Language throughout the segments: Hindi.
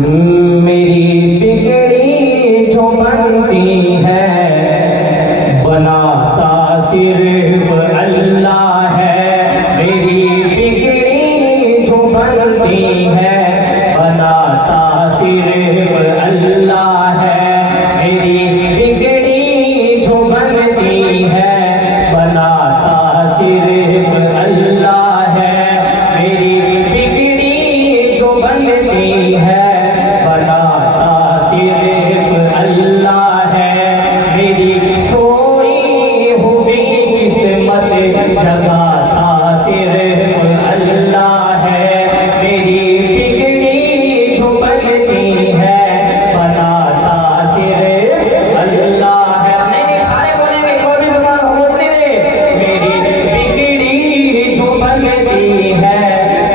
मेरी बिगड़ी जो बनती है बनाता सिर्फ अल्लाह है। मेरी बिगड़ी जो बनती है बनाता सिर्फ अल्लाह है। मेरी बिगड़ी जो बनती है बनाता सिर्फ अल्लाह है। मेरी बिगड़ी जो बनती है बनाता सिर्फ अल्लाह है। मेरी सोई हुई किस्मत जगाता सिर्फ अल्लाह है। मेरी बिगड़ी जो बनती है बनाता सिर्फ अल्लाह है। नहीं सारे बोलेंगे, कोई भी जुबान हौसले दे। मेरी बिगड़ी जो बनती है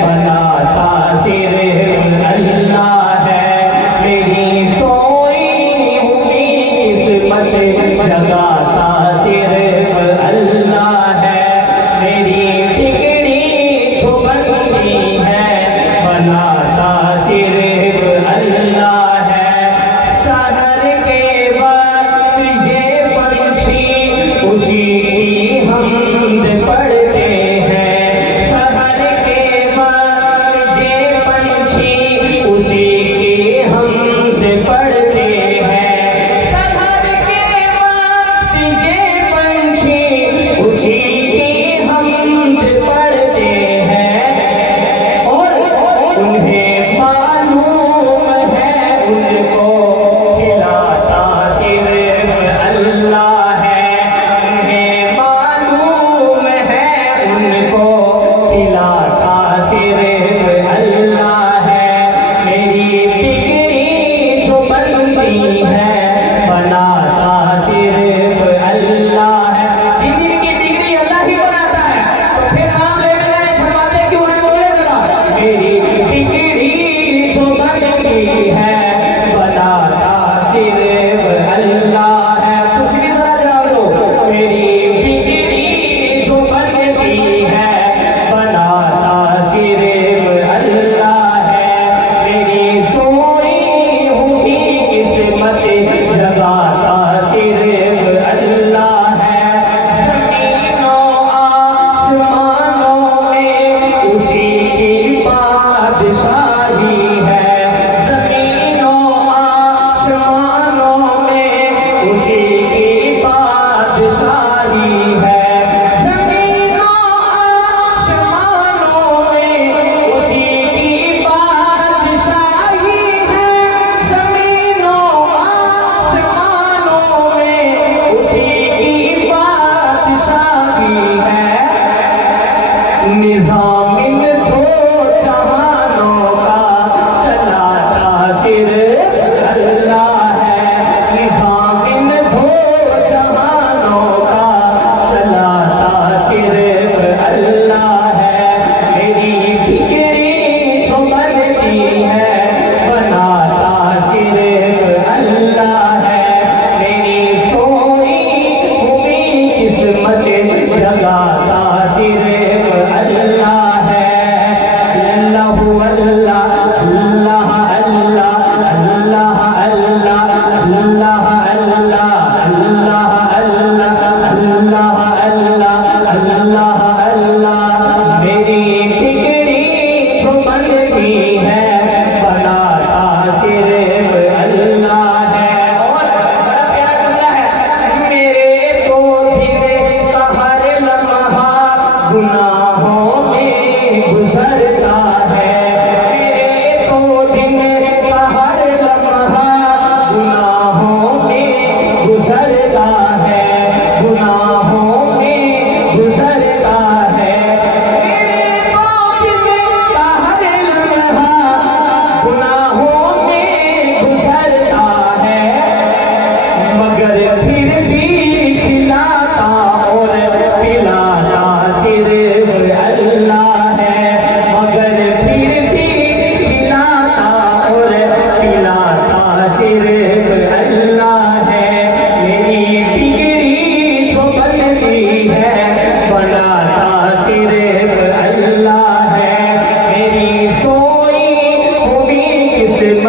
बनाता सिर्फ अल्लाह है। मेरी सोई हुई किस्मत जगाता सिर्फ अल्लाह है। मेरी बिगड़ी जो बनती है बनाता सिर्फ अल्लाह है। सहर के वक्त ये पंछी उसी की हमद पढ़ते हैं। सहर के वक्त ये पंछी उसी की हमद पढ़ते हैं। सहर के वक्त ये पंछी उसी की हमद पढ़ते हैं और उन्हें मालूम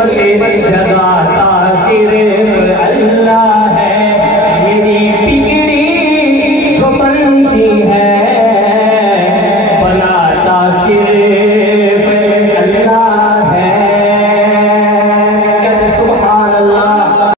किस्मत जगाता सिर्फ